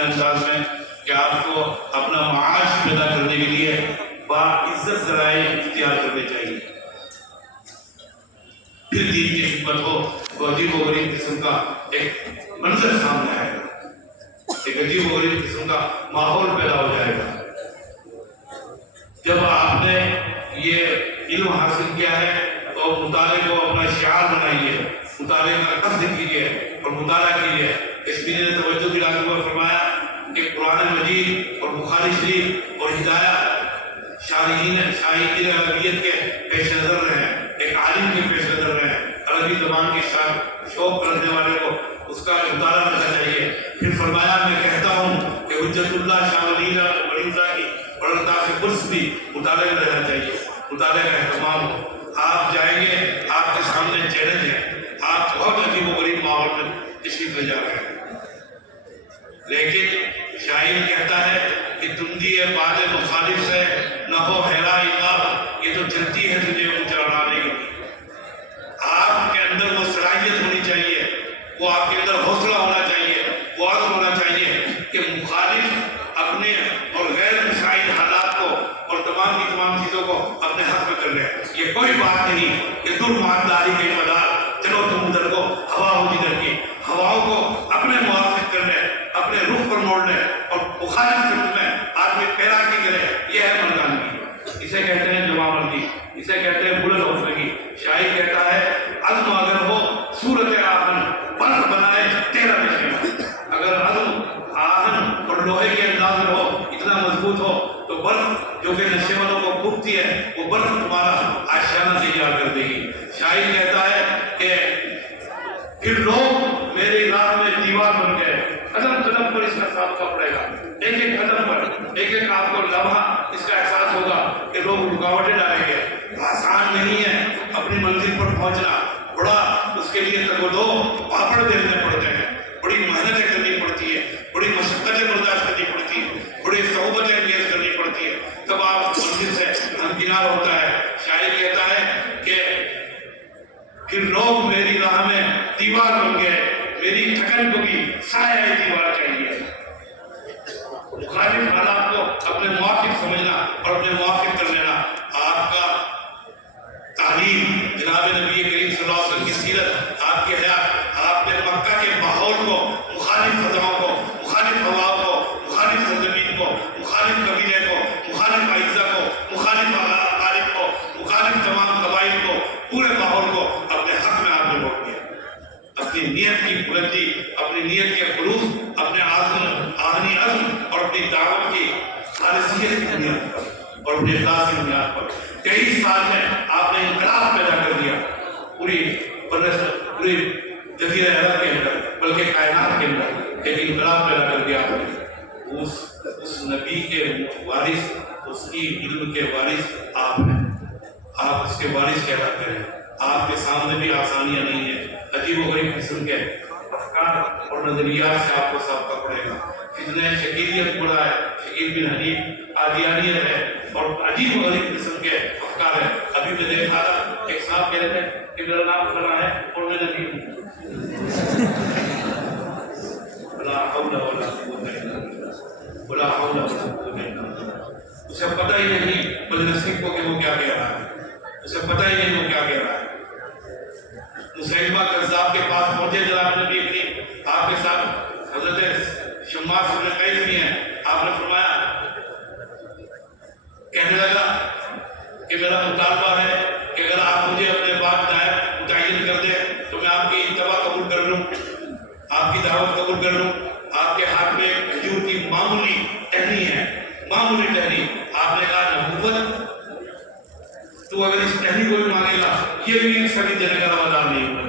محکم انداز میں کہ آپ کو اپنا معاش پیدا کرنے کے لیے باعزت ذرائع اختیار کرنے چاہیے. پھر دین کی خدمت ہو تو عجیب و غریب قسم کا ایک منظر سامنے آئے گا, ایک عجیب و غریب قسم کا ماحول پیدا ہو جائے گا. جب آپ نے یہ علم حاصل کیا ہے تو مطالعے کو اپنا شعار بنائیے, مطالعے کا قصد کیجیے اور مطالعہ کیجیے. اس لیے نے توجہ دلاتے ہوئے فرمایا کہ قرآن مجید اور بخاری شریف اور ہدایت شارحین عربیت کے پیش نظر رہے, ایک عالم کے پیش نظر رہے, عربی زبان کی شوق رکھنے والے کو اس کا مطالعہ کرنا چاہیے. پھر فرمایا میں کہتا ہوں کہ حجت اللہ شاہ ولی اللہ کی اور اللہ سے قدس بھی مطالعے میں رہنا چاہیے, مطالعے کا اہتمام ہو. آپ جائیں گے, آپ کے سامنے چیلنج ہے, آپ بہت عجیب و غریب ماحول میں تشریف لے جا رہے ہیں. لیکن شاعر کہتا ہے کہ تندی باد مخالف سے نہ ہو حیرا اللہ, یہ تو چلتی ہے تجھے اونچا اڑانے کی. آپ کے اندر وہ صلاحیت ہونی چاہیے, وہ آپ کے اندر حوصلہ ہونا چاہیے, وہ عزم ہونا چاہیے کہ مخالف اپنے اور غیر مسائل حالات کو اور تمام کی تمام چیزوں کو اپنے حق میں کر لیں. یہ کوئی بات نہیں کہ دور مانداری کے مدار چلو تم ادھر کو ہوا ہو جدھر کی, ہواؤں کو اپنے موافق کر لیں, اپنے رخ پر موڑ لیں اور مخالف سمت میں آدمی پیرا کی کرے. یہ ہے مردانگی, اسے کہتے ہیں جمع مردی, اسے کہتے ہیں بلند حوصلگی. شاعر کہتا ہے عزم اگر ہو صورت آہن برق بنائے تیرا نشیمہ. اگر عزم آہن اور لوہے کے انداز میں ہو, اتنا مضبوط ہو تو برق جو کہ نشیمنوں کو پھوکتی ہے وہ برق تمہارا آشیانہ تیار کر دے گی. شاعر کہتا ہے کہ پھر لوگ میری راہ میں دیوار بن گئے, قدم قدم پر اس کا سابقہ پڑے گا, ایک ایک قدم پر ایک ایک آپ کو لمحہ اس کا احساس ہوگا کہ لوگ رکاوٹیں ڈالیں گے. آسان نہیں ہے اپنی منزل پر پہنچنا, بڑا اس کے لیے تگ و دو پاپڑ دینے پڑتے ہیں, بڑی محنتیں کرنی پڑتی ہے, بڑی مشقتیں برداشت کرنی پڑتی ہے, بڑی صعوبتیں انگیز کرنی پڑتی ہے, تب آپ منزل سے ہمکنار ہوتا ہے. شاعر کہتا ہے کہ پھر لوگ میری راہ میں دیوار بن گئے, میری تھکن کو بھی سایہ دیوار چاہیے. مخالف حالات کو اپنے موافق سمجھنا اور اپنے موافق کر لینا. آپ کا تعلیم, جناب نبی کریم صلی اللہ علیہ وسلم کی سیرت, آپ کی حیات, آپ نے مکہ کے ماحول کو, مخالف فضاؤں کو, مخالف ہواؤں کو, مخالف سرزمین کو, مخالف قبیلے کو, مخالف اعزا کو, مخالف عارف کو, مخالف تمام قبائل کو, پورے ماحول کو اپنے حق میں آپ نے ووٹ دیا. اپنی نیت کی بلندی, اپنی نیت کے خلوص, اپنے آہنی عزم اور اپنی دعوت کی خالصیت کی بنیاد پر اور اپنے اخلاص کی بنیاد پر 23 سال میں آپ نے انقلاب پیدا کر دیا پوری جزیرہ عرب کے اندر, بلکہ کائنات کے اندر ایک انقلاب پیدا کر دیا آپ نے. اس نبی کے وارث, اس کی علم کے وارث آپ ہیں, آپ اس کے وارث کہلاتے ہیں. آپ کے سامنے بھی آسانیاں نہیں ہیں, عجیب و غریب قسم کے افکار اور نظریات سے آپ کو سابقہ پڑے گا. فتنہ شکیلیت پڑا ہے, شکیل بن حنیف قادیانیت ہے اور عجیب و غریب قسم کے افکار ہیں. ابھی میں دیکھا تھا ایک صاحب کہہ رہے تھے کہ میرا نام فلاں ہے اور میں نبی ہوں. لا حول ولا قوت الا باللہ, ولا حول ولا قوت الا باللہ. اسے پتہ ہی نہیں بدنصیب کو کہ وہ کیا کہہ رہا ہے, اسے پتہ ہی نہیں وہ کیا کہہ رہا ہے. مسیلمہ کذاب کے پاس پہنچے جناب نبی کریم, آپ کے ساتھ حضرت شماس بن قیس بھی ہیں. آپ نے فرمایا, کہنے لگا کہ میرا مطالبہ ہے کہ اگر آپ مجھے اپنے بعد نائب متعین کر دیں تو میں آپ کی اتباع قبول کر لوں, آپ کی دعوت قبول کر لوں. آپ کے ہاتھ میں کھجور کی معمولی ٹہنی ہے, معمولی ٹہنی. آپ نے کہا نبوت تو اگر اس ٹہنی کو بھی مانگے گا یہ بھی سبھی دینے کا روادار نہیں ہوگا.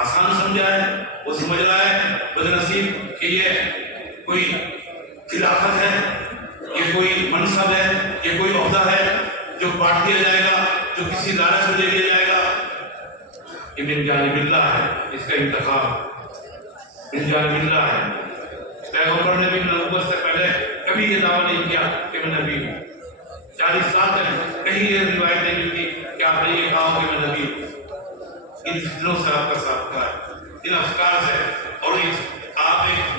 آسان سمجھا ہے, وہ سمجھ رہا ہے بدنصیب کہ یہ کوئی خلافت ہے, یہ کوئی منصب ہے, یہ کوئی عہدہ ہے جو بانٹ دیا جائے گا, جو کسی لالچ میں دے دیا جائے گا. یہ من جانب اللہ ہے, اس کا انتخاب من جانب اللہ ہے. پیغمبر نے بھی نبوت سے پہلے کبھی یہ دعویٰ نہیں کیا کہ میں نبی ہوں. 40 سال تک کہیں یہ روایت نہیں ملتی کہ آپ نے یہ کہا کہ میں نبی ہوں. ان فتنوں سے آپ کا سابقہ ہے, ان افکار سے, اور آپ ایک